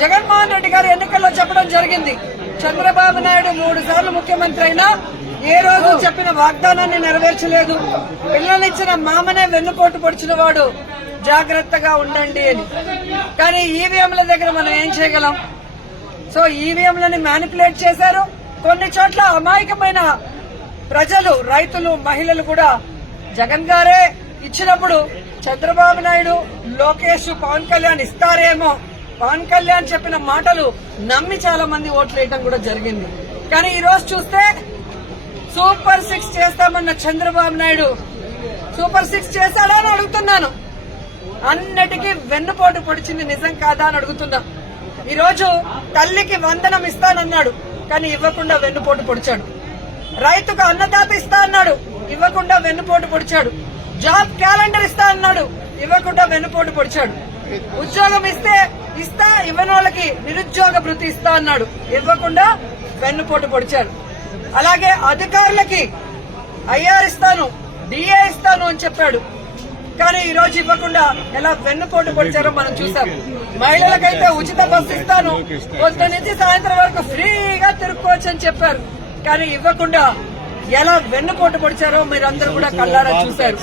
జగన్మోహన్ రెడ్డి గారు ఎన్నికల్లో చెప్పడం జరిగింది, చంద్రబాబు నాయుడు 3 సార్లు ముఖ్యమంత్రి అయినా ఏ రోజు చెప్పిన వాగ్దానాన్ని నెరవేర్చలేదు, పిల్లలిచ్చిన మామనే వెన్నుపోటు పొడిచిన వాడు, జాగ్రత్తగా ఉండండి అని. కానీ ఈవీఎంల దగ్గర మనం ఏం చేయగలం? సో ఈవీఎంలని మ్యానిపులేట్ చేశారు. కొన్ని చోట్ల అమాయకమైన ప్రజలు, రైతులు, మహిళలు కూడా జగన్ గారే ఇచ్చినప్పుడు చంద్రబాబు నాయుడు, లోకేష్, పవన్ కళ్యాణ్ ఇస్తారేమో, పవన్ కళ్యాణ్ చెప్పిన మాటలు నమ్మి చాలా మంది ఓట్లు వేయడం కూడా జరిగింది. కానీ ఈ రోజు చూస్తే సూపర్ 6 చేస్తామన్న చంద్రబాబు నాయుడు సూపర్ 6 చేశాడా అని అడుగుతున్నాను. అన్నిటికీ వెన్నుపోటు పొడిచింది నిజం కాదా అని అడుగుతున్నా. ఈ రోజు తల్లికి వందనం ఇస్తానన్నాడు, కానీ ఇవ్వకుండా వెన్నుపోటు పొడిచాడు. రైతుకు అన్నదాత ఇస్తా అన్నాడు, ఇవ్వకుండా వెన్నుపోటు పొడిచాడు. జాబ్ క్యాలెండర్ ఇస్తా అన్నాడు, ఇవ్వకుండా వెన్నుపోటు పొడిచాడు. ఉద్యోగం ఇస్తా ఇవ్వని వాళ్ళకి నిరుద్యోగ భృతి ఇస్తా అన్నాడు, ఇవ్వకుండా వెన్నుపోటు పొడిచాడు. అలాగే అధికారులకి ఐఆర్ ఇస్తాను, డిఏ ఇస్తాను అని చెప్పాడు, కానీ ఈ రోజు ఇవ్వకుండా ఎలా వెన్నుపోటు పొడిచారో మనం చూసాం. మహిళలకైతే ఉచిత బస్సు ఇస్తాను, పొద్దు నుంచి సాయంత్రం వరకు ఫ్రీగా తిరుక్కోవచ్చు అని చెప్పారు, కానీ ఇవ్వకుండా ఎలా వెన్నుపోటు పొడిచారో మీరందరూ కూడా కళ్ళారా చూశారు.